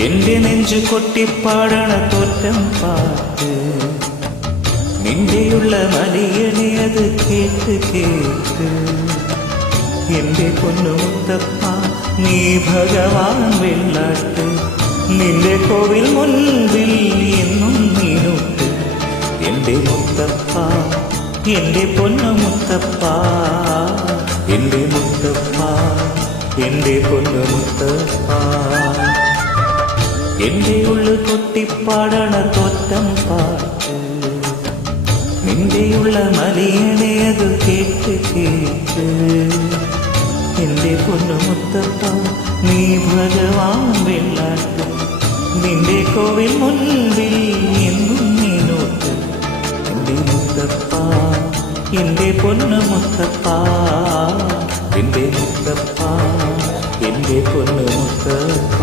എന്റെ നെഞ്ചു കൊട്ടിപ്പാടണ തോറ്റം പാട്ട് നിന്റെയുള്ള മലയണി അത് കേട്ട് കേട്ട് എന്റെ പൊന്നു മുത്തപ്പ നീ ഭഗവാൻ വെള്ളാട്ട് നിന്റെ കോവിൽ മുൻപിൽ എന്നും നീനൂട്ട് എന്റെ മുത്തപ്പ എന്റെ പൊന്നു മുത്തപ്പ എന്റെ മുത്തപ്പ എന്റെ പൊന്നു മുത്തപ്പ എന്റെ ഉള്ളു കൊട്ടിപ്പാടണ തോറ്റം പാട്ട് നിന്റെയുള്ള മലയണി അത് കേട്ട് കേട്ട് എന്റെ പൊന്നു മുത്തപ്പ നീ ഭഗവാൻ വെള്ളാട്ട് നിന്റെ കോവിൽ മുൻപിൽ എന്നും നീനോട്ട് എന്റെ മുത്തപ്പ എന്റെ പൊന്നു മുത്തപ്പ എന്റെ മുത്തപ്പ എന്റെ പൊന്നു മുത്തപ്പ